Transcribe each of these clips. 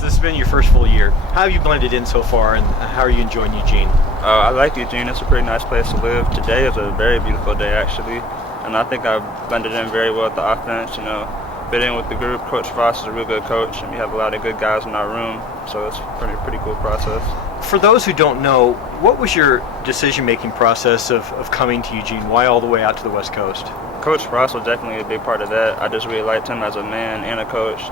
So this has been your first full year. How have you blended in so far, and how are you enjoying Eugene? I like Eugene. It's a pretty nice place to live. Today is a very beautiful day, actually, and I think I've blended in very well with the offense. Fit in with the group. Coach Frost is a real good coach, and we have a lot of good guys in our room, so it's a pretty cool process. For those who don't know, what was your decision-making process of coming to Eugene? Why all the way out to the West Coast? Coach Frost was definitely a big part of that. I just really liked him as a man and a coach,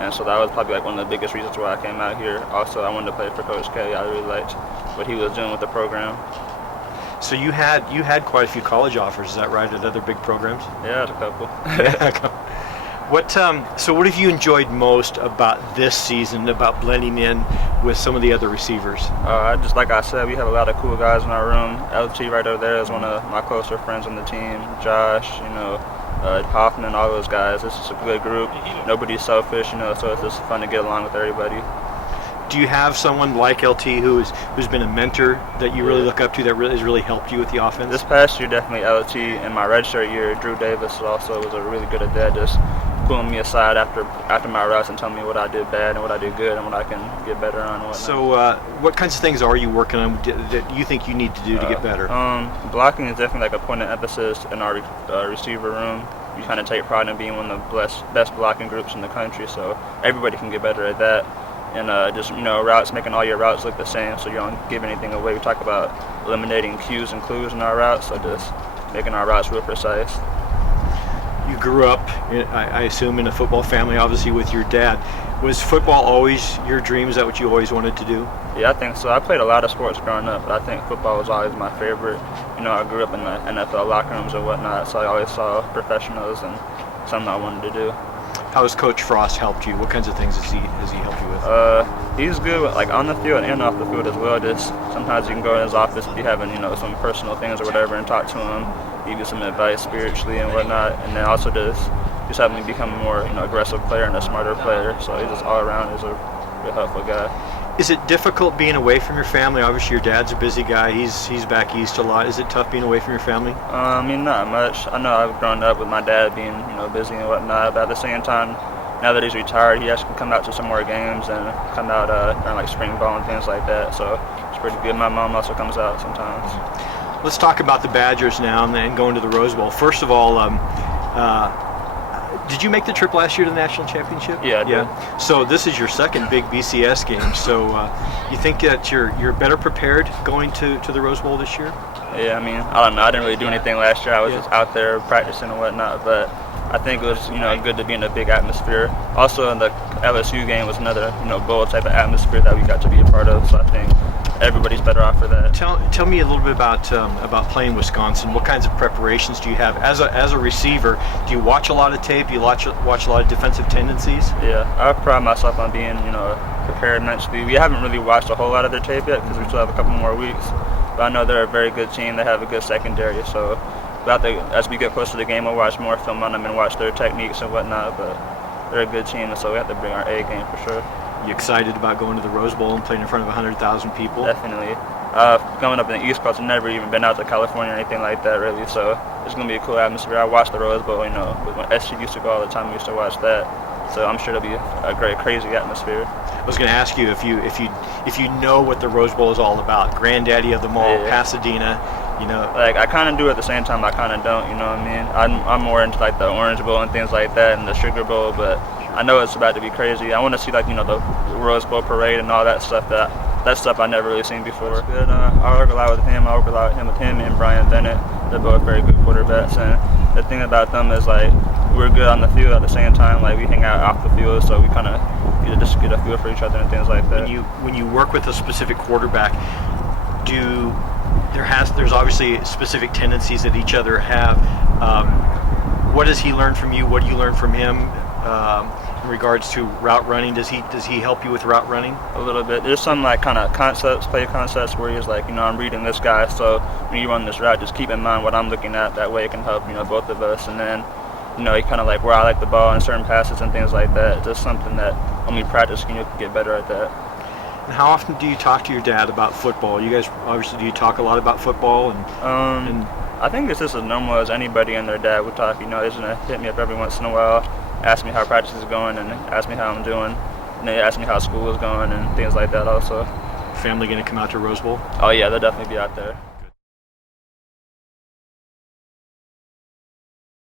and so that was probably like one of the biggest reasons why I came out here. Also, I wanted to play for Coach K. I really liked what he was doing with the program. So you had quite a few college offers, is that right, at other big programs? Yeah, a couple. So what have you enjoyed most about this season, about blending in with some of the other receivers? Just like I said, we have a lot of cool guys in our room. LT right over there is one of my closer friends on the team. Josh, Hoffman, all those guys. It's just a good group. Nobody's selfish, so it's just fun to get along with everybody. Do you have someone like LT who's been a mentor that you really look up to, that has really helped you with the offense? This past year, definitely LT. In my redshirt year, Drew Davis also was a really good at that, just pulling me aside after my routes and telling me what I did bad and what I did good and what I can get better on and whatnot. So what kinds of things are you working on that you think you need to do to get better? Blocking is definitely like a point of emphasis in our receiver room. We kind of take pride in being one of the best blocking groups in the country, so everybody can get better at that. And routes, making all your routes look the same so you don't give anything away. We talk about eliminating cues and clues in our routes, so just making our routes real precise. You grew up, I assume, in a football family, obviously, with your dad. Was football always your dream? Is that what you always wanted to do? Yeah, I think so. I played a lot of sports growing up, but I think football was always my favorite. I grew up in the NFL locker rooms and whatnot, so I always saw professionals and something I wanted to do. How has Coach Frost helped you? What kinds of things has he helped you with? He's good with, on the field and off the field as well. Just sometimes you can go in his office, be having some personal things or whatever, and talk to him, give you some advice spiritually and whatnot, and then also just having me become a more aggressive player and a smarter player. So he's just all around is a real helpful guy. Is it difficult being away from your family? Obviously, your dad's a busy guy. He's back east a lot. Is it tough being away from your family? Not much. I know I've grown up with my dad being, busy and whatnot, but at the same time, now that he's retired, he actually can come out to some more games and come out during like spring ball and things like that. So it's pretty good. My mom also comes out sometimes. Let's talk about the Badgers now and then going to the Rose Bowl. First of all, did you make the trip last year to the national championship? Yeah, I did. So this is your second big BCS game. So you think that you're better prepared going to the Rose Bowl this year? Yeah, I don't know. I didn't really do anything last year. I was just out there practicing and whatnot. But I think it was good to be in a big atmosphere. Also, the LSU game was another bowl type of atmosphere that we got to be a part of. So I think everybody's better off for that. Tell me a little bit about playing Wisconsin. What kinds of preparations do you have as a receiver? Do you watch a lot of tape? Do you watch a lot of defensive tendencies? Yeah, I pride myself on being prepared mentally. We haven't really watched a whole lot of their tape yet because we still have a couple more weeks. But I know they're a very good team. They have a good secondary. So as we get closer to the game, we'll watch more film on them and watch their techniques and whatnot. But they're a good team, so we have to bring our A game for sure. You excited about going to the Rose Bowl and playing in front of 100,000 people? Definitely. Coming up in the East Coast, I've never even been out to California or anything like that, really. So it's going to be a cool atmosphere. I watched the Rose Bowl, when SC used to go all the time, we used to watch that. So I'm sure it'll be a great, crazy atmosphere. I was going to ask you if you know what the Rose Bowl is all about. Granddaddy of them all, Pasadena. Like I kind of do at the same time. I kind of don't. You know what I mean? I'm more into like the Orange Bowl and things like that, and the Sugar Bowl. But I know it's about to be crazy. I want to see the Rose Bowl parade and all that stuff. That stuff I never really seen before. Good. I work a lot with him. I work a lot with him and Brian Bennett. They're both very good quarterbacks, and the thing about them is like we're good on the field at the same time. Like we hang out off the field, so we kind of just get a feel for each other and things like that. When you work with a specific quarterback, there's obviously specific tendencies that each other have. What does he learn from you? What do you learn from him in regards to route running? Does he help you with route running? A little bit. There's some like kind of play concepts where he's like, I'm reading this guy, so when you run this route, just keep in mind what I'm looking at. That way it can help both of us. And then he kind of like where I like the ball and certain passes and things like that. It's just something that when we practice, you can get better at that. And how often do you talk to your dad about football? You guys obviously, do you talk a lot about football? And I think it's just as normal as anybody and their dad would talk. He's gonna hit me up every once in a while, ask me how practice is going, and ask me how I'm doing. And they ask me how school is going and things like that also. Family going to come out to Rose Bowl? Oh yeah, they'll definitely be out there.